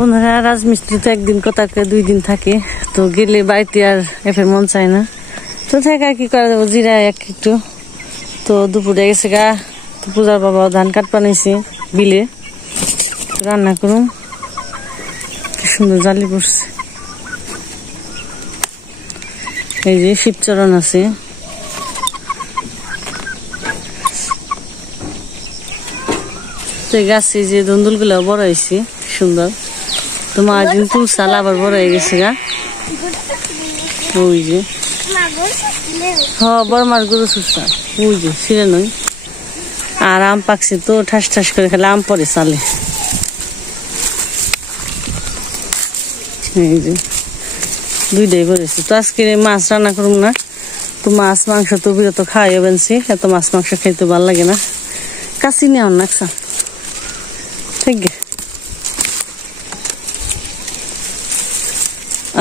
বন্ধুরা রাজমিস্ত্রি তো একদিন কোথাকে 2 দিন থাকে, তো গেলে বাড়িতে আর এফের মন চায় না, তো থেকে আর কি করা যাবো, জিরা একটু। তো দুপুরে গেছে গা, তো পূজার বাবা ধান কাট বানাইছে বিলে, রান্না করুন। কি সুন্দর জালি পড়ছে, এই যে শিবচরণ আছে। গাছে যে দন্দুল গুলা বড় হয়েছে সুন্দর, তো মাঝিন তুলসাল আবার বড় হয়ে গেছে গা, ওই যে বড় মাছ গরু সুস্থ, ওই যে ছিঁড়ে নই। আর আম পাকছে তো ঠাস ঠাস করে খেলে আম পরে চালে, এই যে 2টাই পড়েছে। তো আজকে মাছ রান্না করুন না, তো মাছ মাংস তো বিরত খাওয়াই বেনছি, এত মাছ মাংস খাইতে ভালো লাগে না। কাশি নেওয়া নাকসা ঠিক আছে,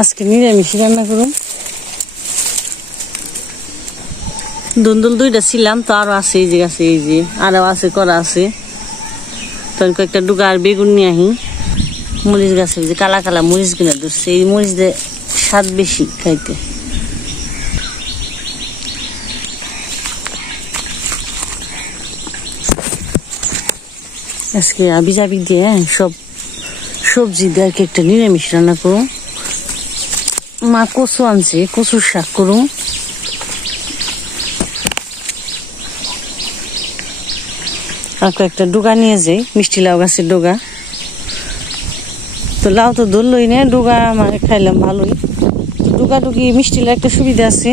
আজকে নিরামিষ রান্না করুন। দুন্দুল 2টা ছিলাম, তো আরো আছে এই যে গাছে, এই যে আরো আছে করা আছে। তখন কয়েকটা ডুগা আর বেগুন নিয়ে আহি। মরিচ গাছে যে কালা কালা মরিচ কিনা ধরছে, এই মরিচ দিয়ে স্বাদ বেশি খাইতে। আজকে আবি জাবি দিয়ে সব সবজি দিয়ে আর কি একটা নিরামিষ রান্না করুন। মা কচু আনছে, কচুর শাক করুন। আর কয়েকটা ডুগা নিয়ে যাই, মিষ্টি লাউ গাছের ডুগা। তো লাউ তো ধরলই না, ডুগা মানে খাইলাম ভালোই। ডুগা ডুগি মিষ্টি লাউ একটা সুবিধা আছে,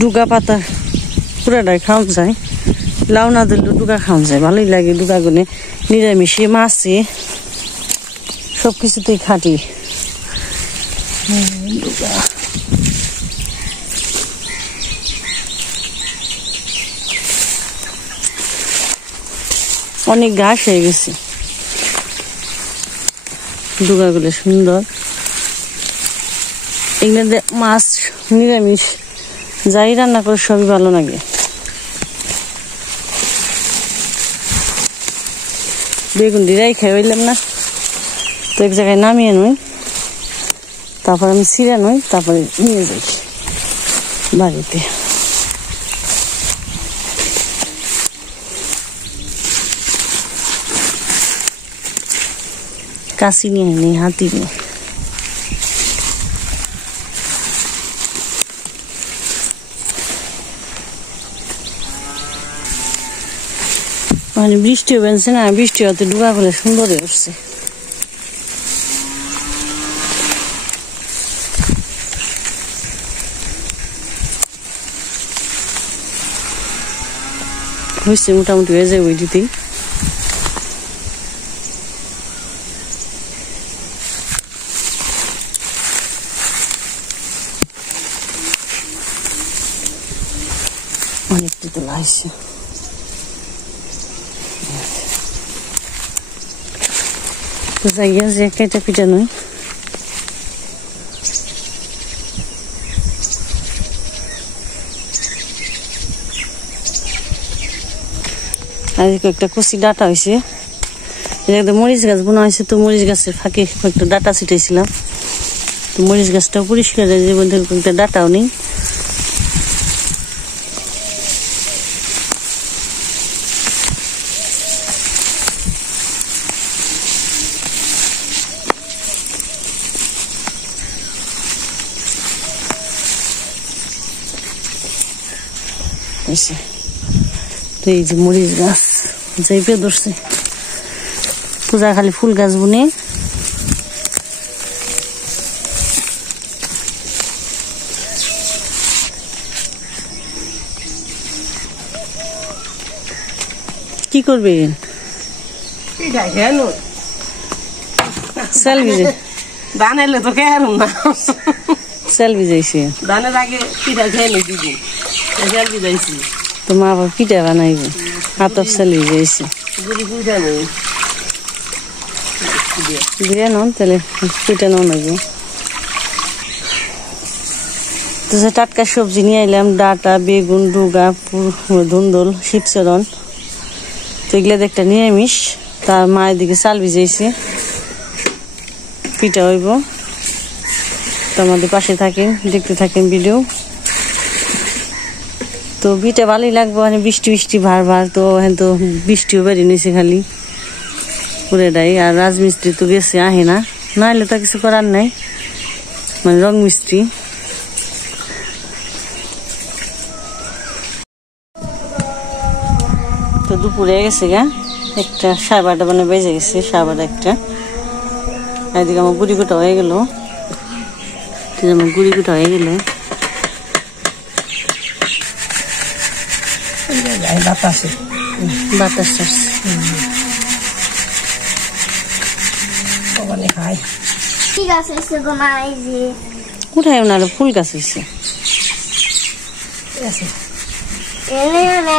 ডুগা পাতা পুরাটাই খাওয়া যায়, লাউ না ধরলেও ডুগা খাওয়া যায়, ভালোই লাগে। ডুগা গুনে নিরামিষে মাছে সবকিছুতেই খাটি ডুগা। অনেক ঘাস হয়ে গেছে, ডুগা গুলো সুন্দর। এগুলো মাছ নিরামিষ যাই রান্না করে সবই ভালো লাগে। বেগুন দিরাই খাই হইলাম না, তো এক জায়গায় নামিয়ে নই, তারপর আমি ছিঁড়ে নই, তারপরে নিয়ে যাই বাড়িতে। কাশি নিয়ে নেই, হাতি নিয়ে। মানে বৃষ্টিও বেনছে না, বৃষ্টি হতে ডুবা করে সুন্দর হয়ে উঠছে। হয়েছে মোটামুটি হয়ে যায় ওই দিতেই। অনেকটা তো লাগছে, তো যাইয়া যে কেটে পিঠা নই। আর কয়েকটা কচি ডাটা হয়েছে, মরিচ গাছ বোনা হয়েছে, তো মরিচ গাছের ফাঁকে কয়েকটা ডাটা ছিটাইছিলাম, তো মরিচ গাছটাও পরিষ্কার হয়ে যায়, কয়েকটা ডাটাও নেই। তো এই যে মরিচ গাছ যাইপে ধরছে, পূজা খালি ফুল গাছ বুনে। কি করবে দানাইলে তো খেয়ার না, সেল ভিজাইছে দানের আগে পিঠা খেয়ে নি দিদি, সেল ভিজাইছি। তো মা আবার পিঠা বানাইব, হাতর সেল ভিজাইছে দিয়ে নন, তাহলে পিঠা নন হইব। তো টাটকা সবজি নিয়ে এলাম, ডাটা, বেগুন, ডুগা, ধুন্দল, শিবচরণ। তো এগুলো একটা নিরামিষ, তার মায়ের দিকে চাল ভিজাইছে। পিঠা হইব। তো আমাদের পাশে থাকেন, দেখতে থাকেন ভিডিও। তো পিঠা ভালোই লাগবো, মানে বৃষ্টি বৃষ্টি ভার ভার। তো হ্যাঁ, তো বৃষ্টিও বেরিয়ে নিয়েছে খালি পুরেটাই। আর রাজমিস্ত্রি তো গেছে, আহে না, না এলে তো কিছু করার নাই, মানে রং মিস্ত্রি। তো দুপুরে গেছে গা, একটা 12:30 মানে বেজে গেছে, 12:30 একটা। এদিকে আমার গুড়ি গোটা হয়ে গেল, আমার গুড়ি গোটা হয়ে গেলে বাতাসে বাতাস খাই। ঠিক আছে কোথায় ওনার ফুল গাছ হয়েছে।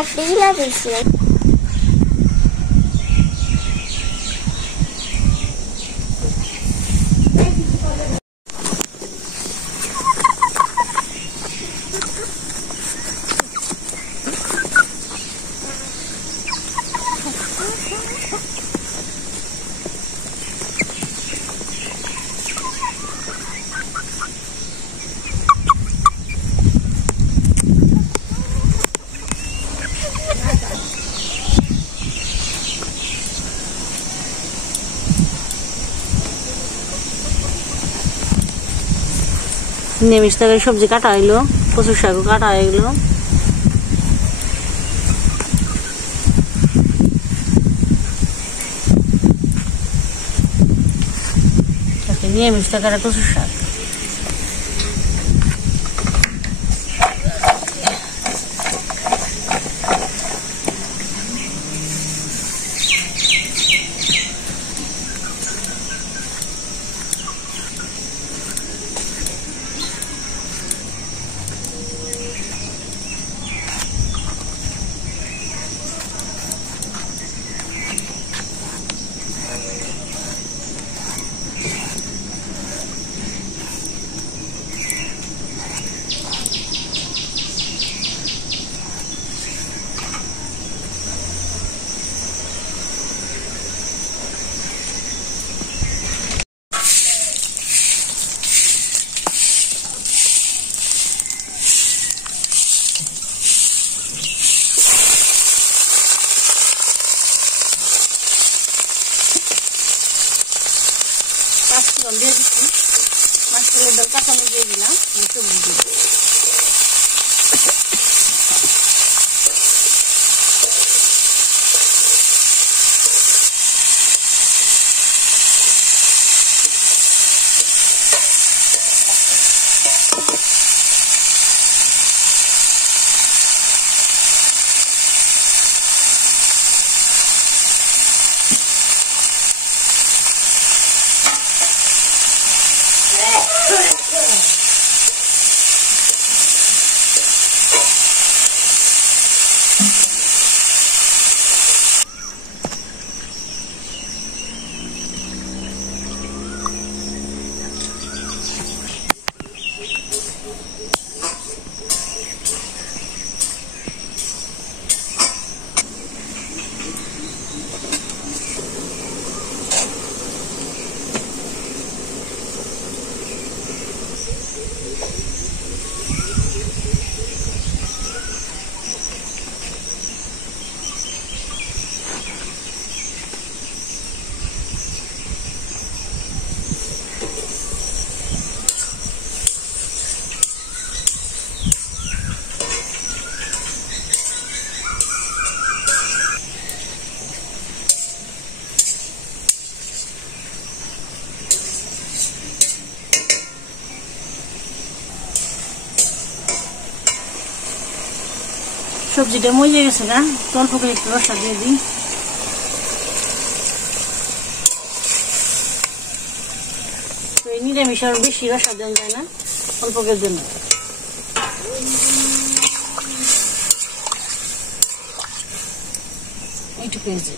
একটাই লাগিয়েছি। নিরামিষ তরকারি সবজি কাটা হইলো, কচুর শাকও কাটা হয়ে গেলো। নিরামিষ তরকারি কচুর শাক। দিয়ে দিচ্ছি, মাছগুলোর দর কাঁচানো দিয়ে দিলাম, সবজি দিয়ে সবজিটা মজে গেছে না, অল্প করে একটু রসা দিয়ে দিই। তো এই নিরামিষ আর বেশি রসা দেওয়া যায় না, অল্প করে জন্য। এইটুকু হয়েছে।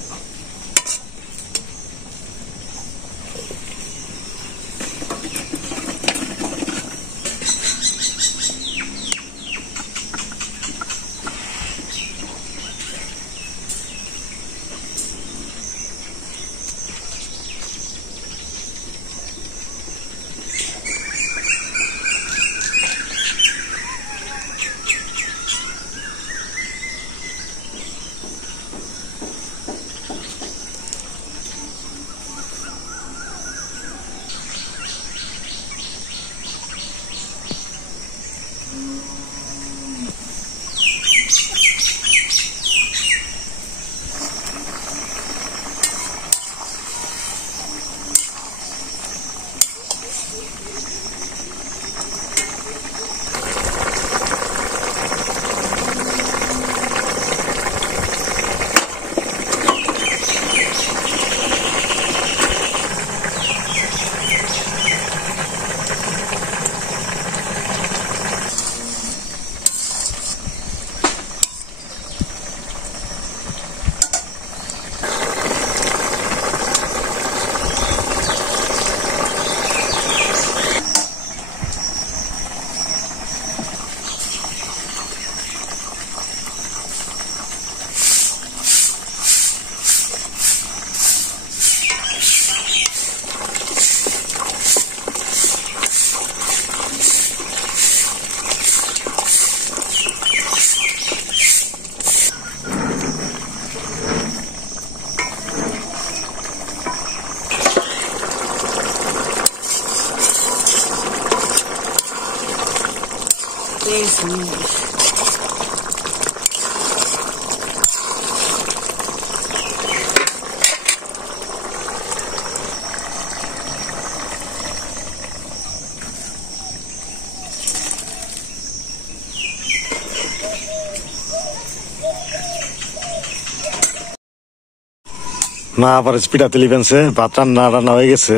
মা আবার পিঠা তুলি বেনছে, ভাত রান্না হয়ে গেছে,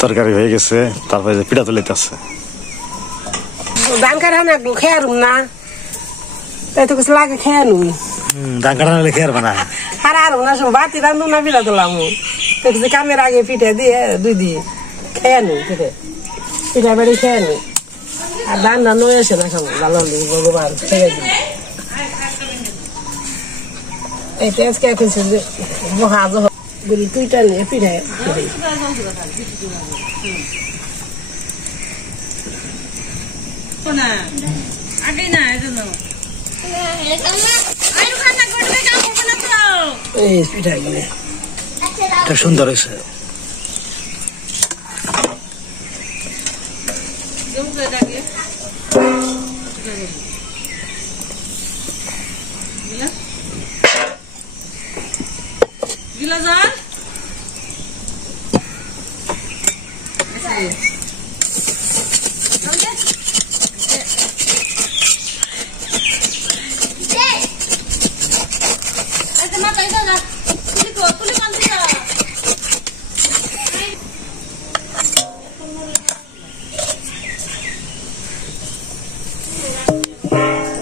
তরকারি হয়ে গেছে, তারপরে পিঠা তুলিতেছে। ধান কাটা না খেয়ার না, তাই তো কিছু লাগে খেয়ে নুই। ধান কাটা নাহলে খেয়ার বানা আর না সব বাতি রান্ধু না পিঠা তুলাম, কামের আগে পিঠা দিয়ে 2 দিন খেয়ে নুই, পিঠা বাড়ি খেয়ে নুই। আর ধান রান্না এসে না খাবো, ভালো ভগবান খেয়ে দিই। এই তো আজকে এখন মহাজ বলি তুইটা নিয়ে পিঠা এই পিঠা গেলে সুন্দর হয়েছে।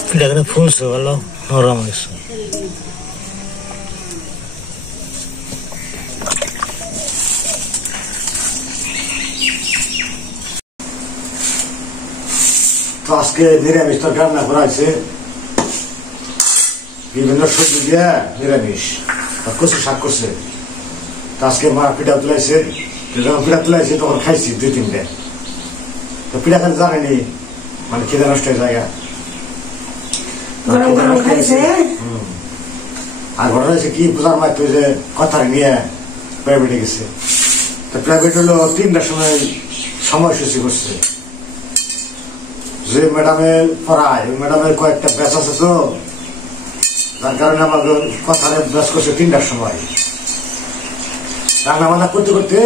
পিঠাগুলো ফুলছে ভালো, নরম হয়েছে। তো আজকে নিরামিষ তরকারি রান্না করা হয়েছে, বিভিন্ন সবজি দিয়ে নিরামিষ, কচু শাক করছে। তো আজকে মা পিঠা তুলাইছে, যখন পিঠা তুলাইছে তখন খাইছি 2-3টে। তো পিঠা খাইতে জানেনি, মানে খিদে নষ্ট হয়ে জায়গা। আর ঘটনা হয়েছে কি, পূজার মাত্র যে কথা নিয়ে প্রাইভেটে গেছে। তো প্রাইভেট হলো 3টার সময় সময়সূচি করছে। যে ম্যাডামের পড়ায়, ওই ম্যাডামের কয়েকটা ব্যাচ আছে, তো যার কারণে আমাকে কথাটা ব্যাচ করছে 3টার সময়। রান্না বান্না করতে করতে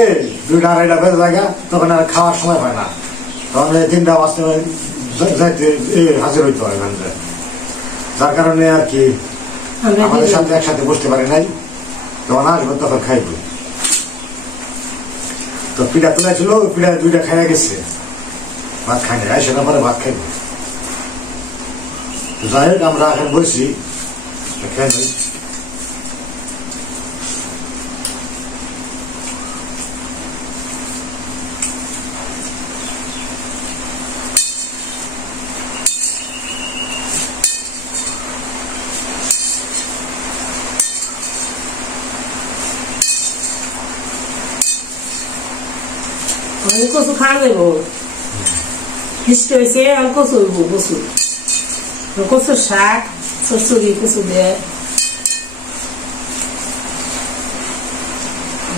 2টা-2:30 বেজে জায়গা, তখন আর খাওয়ার সময় হয় না, তখন 3টা বাজতে যাইতে হাজির হইতে হয়। যার কারণে আর কি আমাদের সাথে একসাথে বসতে পারে নাই, তখন আসবো তখন খাইব। তো পিঠা তোলা ছিল, পিঠা 2টা খাইয়া গেছে, ভাত খাই না, আইসে না পরে ভাত খাইব। যাই হোক, আমরা এখন বসছি খাই। কচু খাওয়া যাবো, মিষ্টি হয়েছে, আর কচু হইব, কচুর শাক চচ্চড়ি কচু দিয়ে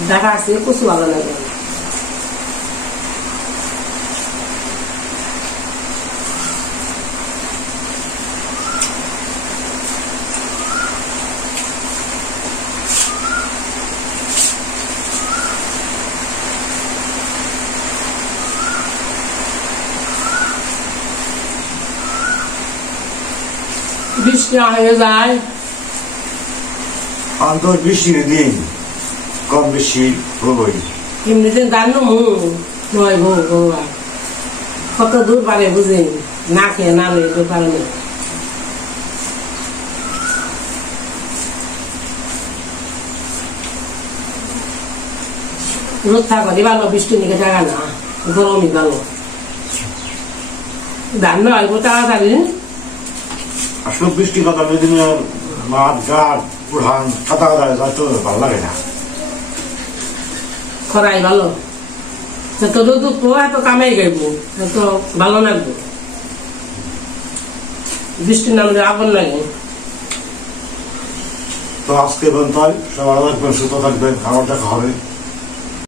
দেখা আছে, কচু ভালো লাগে। বৃষ্টি হয়ে যায়, অন্তর বৃষ্টির দিন কম বেশি হবই। এমনিতে জানো নয় ভগবান কত দূর পারে বুঝে না খেয়ে না নেই কারণে। রোদ থাকলে ভালো, বৃষ্টি নিকে জায়গা না, গরমই ভালো। ধান নয় তাড়াতাড়ি আসলে বৃষ্টি কথা মাঠ ঘাট উড়ান কাদা কাদা যায়, তো ভালো লাগে না। খরাই ভালো, যত রোদ এত কামাই গাইব, এত ভালো লাগবে। বৃষ্টির নামে আগুন লাগে। তো আজকে বন্ধ হয়, সবাই থাকবেন, সুস্থ থাকবেন, আবার দেখা হবে।